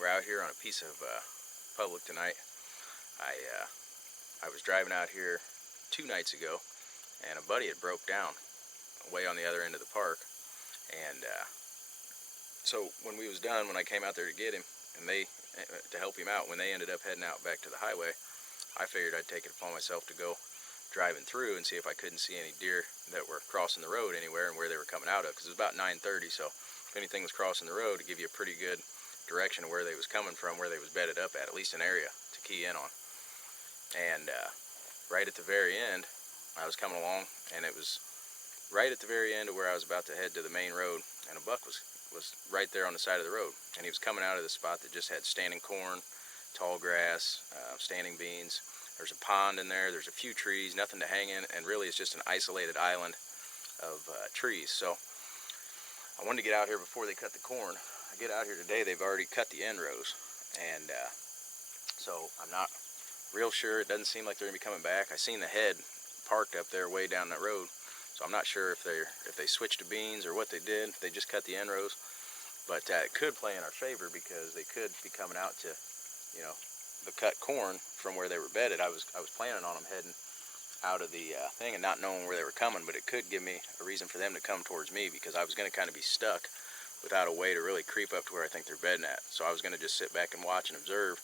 We're out here on a piece of public tonight. I was driving out here 2 nights ago, and a buddy had broke down way on the other end of the park. And so when we was done, when I came out there to get him, and to help him out, when they ended up heading out back to the highway, I figured I'd take it upon myself to go driving through and see if I couldn't see any deer that were crossing the road anywhere and where they were coming out of, because it was about 9:30, so if anything was crossing the road, to give you a pretty good direction of where they was coming from, where they was bedded up at least an area to key in on. And right at the very end, I was coming along, and it was right at the very end of where I was about to head to the main road, and a buck was right there on the side of the road, and he was coming out of the spot that just had standing corn, tall grass, standing beans. There's a pond in there, there's a few trees, nothing to hang in, and really it's just an isolated island of trees. So I wanted to get out here before they cut the corn. I get out here today, they've already cut the end rows, and so I'm not real sure. It doesn't seem like they're gonna be coming back. I seen the head parked up there way down that road, so I'm not sure if they switched to beans or what they did. They just cut the end rows, but it could play in our favor, because they could be coming out to, you know, the cut corn from where they were bedded. I was planning on them heading out of the thing and not knowing where they were coming, but it could give me a reason for them to come towards me, because I was going to kind of be stuck without a way to really creep up to where I think they're bedding at. So I was going to just sit back and watch and observe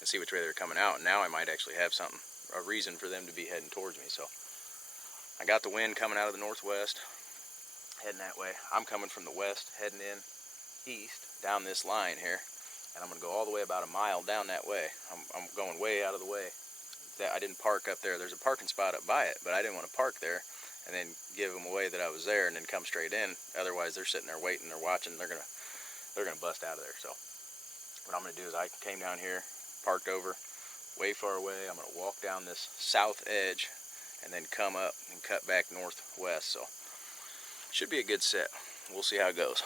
and see which way they're coming out, and now I might actually have a reason for them to be heading towards me. So I got the wind coming out of the northwest, heading that way. I'm coming from the west, heading in east down this line here, and I'm going to go all the way about a mile down that way. I'm going way out of the way. I didn't park up there. There's a parking spot up by it, but I didn't want to park there and then give them away that I was there and then come straight in. Otherwise, they're sitting there waiting, they're watching, they're gonna bust out of there. So what I'm gonna do is, I came down here, parked over way far away. I'm gonna walk down this south edge and then come up and cut back northwest. So should be a good set. We'll see how it goes.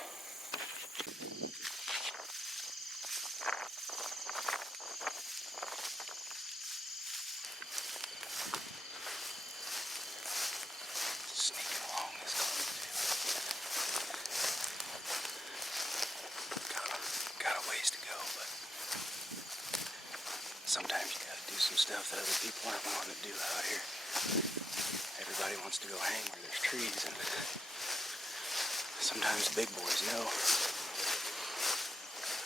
Sometimes you gotta do some stuff that other people aren't wanting to do out here. Everybody wants to go hang where there's trees, and sometimes the big boys know.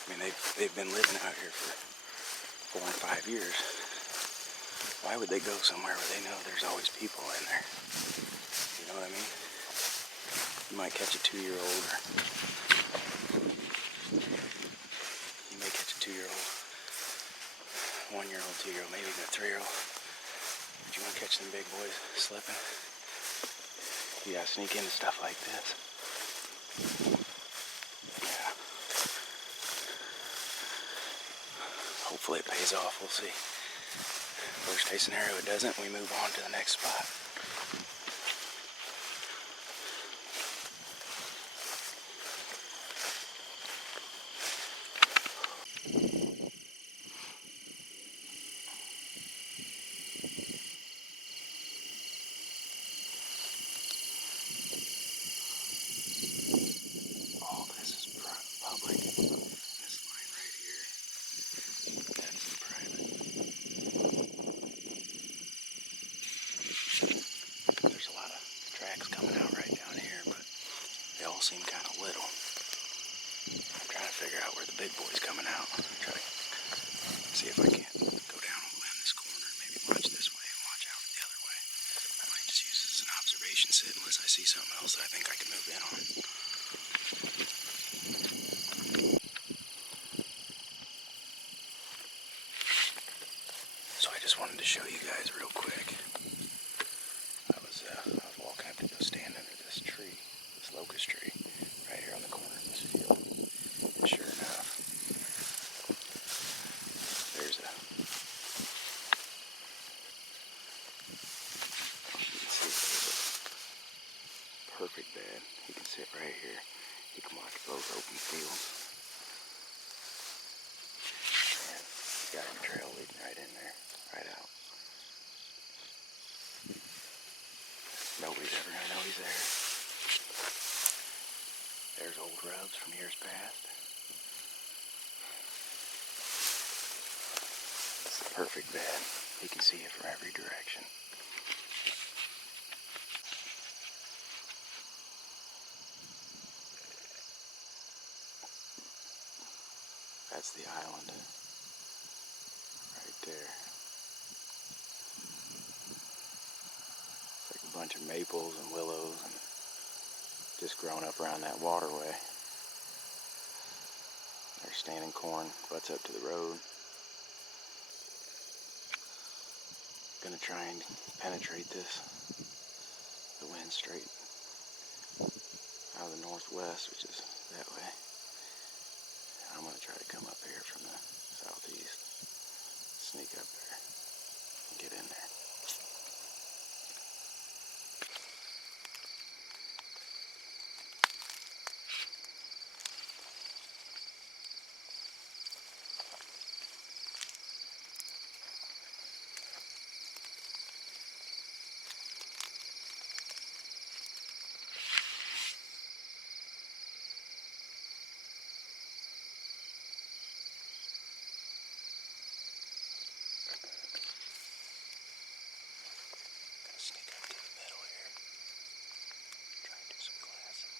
I mean, they've been living out here for 4 and 5 years. Why would they go somewhere where they know there's always people in there? You know what I mean? You might catch a 2-year-old, or you may catch a 2-year-old. 1-year-old, 2-year-old, maybe even a 3-year-old. But you want to catch them big boys slipping, you gotta sneak into stuff like this. Yeah. Hopefully it pays off, we'll see. Worst case scenario, it doesn't, we move on to the next spot. Seem kind of little. I'm trying to figure out where the big boy's coming out. Try to see if I can't go down around this corner and maybe watch this way and watch out the other way. I might just use this as an observation sit unless I see something else that I think I can move in on. So I just wanted to show you guys real quick. I was walking up to go stand under this tree, this locust tree, right here on the corner of this field. And sure enough, there's you can see there's a perfect bed. He can sit right here. He can watch both open fields. And he's got a trail leading right in there, right out. Nobody's ever gonna know he's there. There's old rubs from years past. It's the perfect bed. You can see it from every direction. That's the island right there. It's like a bunch of maples and willows and just growing up around that waterway. There's standing corn, butts up to the road. Gonna try and penetrate this. The wind straight out of the northwest, which is that way. And I'm gonna try to come up here from the southeast, sneak up there, and get in there. Sneak up to the middle here. Try and do some glassing.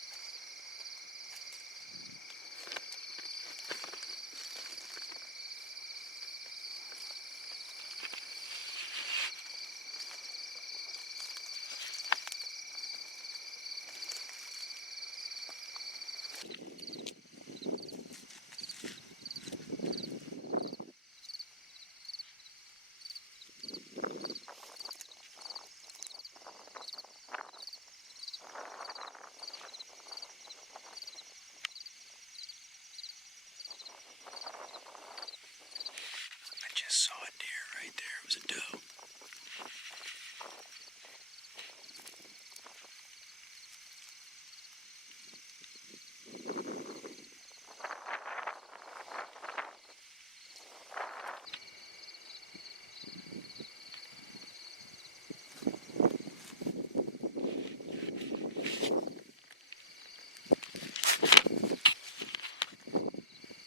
I just saw a deer right there. It was a doe.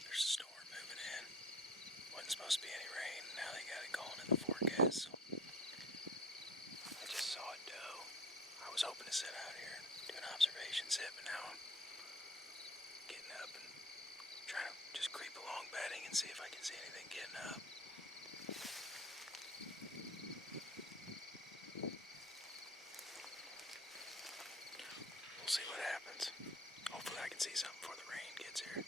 There's a storm moving in. Wasn't supposed to be any rain. Now they got it going in the forecast. So I just saw a doe. I was hoping to sit out here and do an observation sit, but now I'm getting up and trying to just creep along bedding and see if I can see anything getting up. We'll see what happens. Hopefully I can see something before the rain gets here.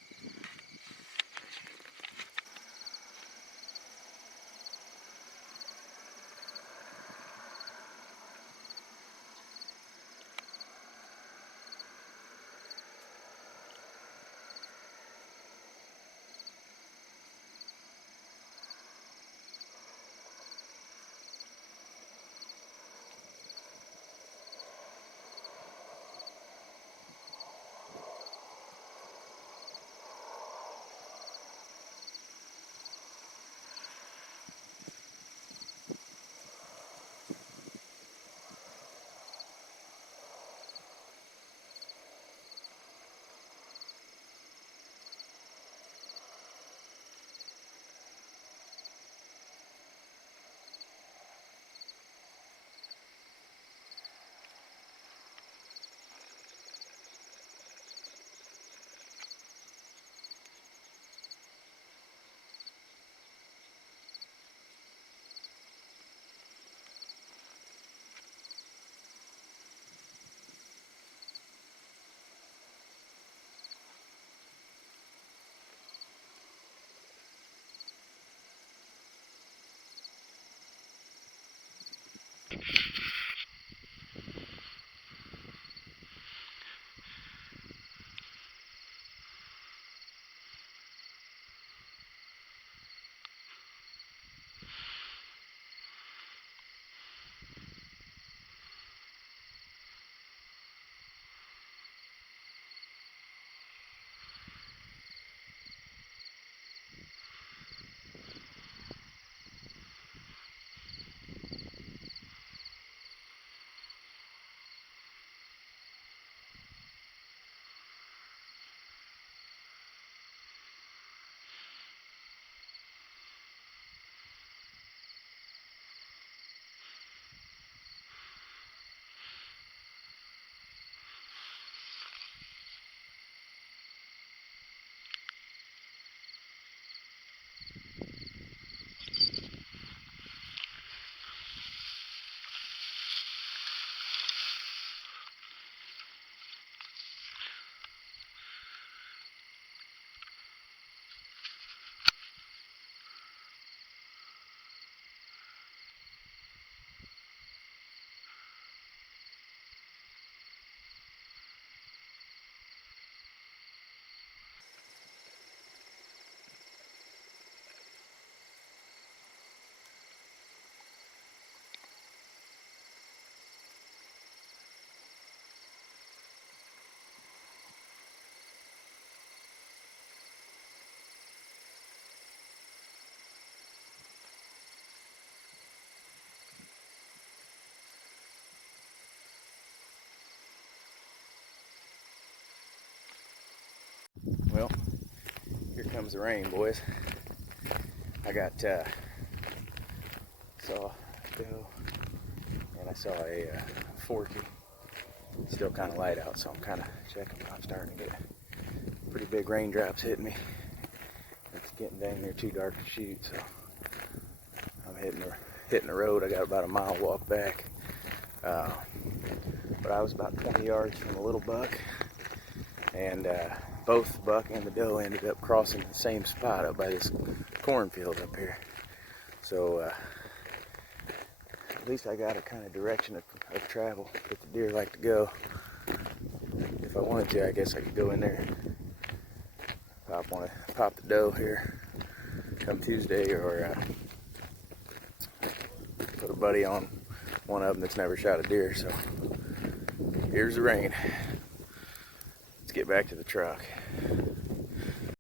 comes the rain, boys. I got saw a doe and I saw a forky. It's still kind of light out, so I'm kind of checking. I'm starting to get pretty big raindrops hitting me. It's getting dang near too dark to shoot, so I'm hitting the road. I got about a mile walk back, but I was about 20 yards from a little buck, and both the buck and the doe ended up crossing the same spot up by this cornfield up here. So at least I got a kind of direction of travel that the deer like to go. If I wanted to, I guess I could go in there and pop the doe here come Tuesday, or put a buddy on one of them that's never shot a deer. So here's the rain. Let's get back to the truck.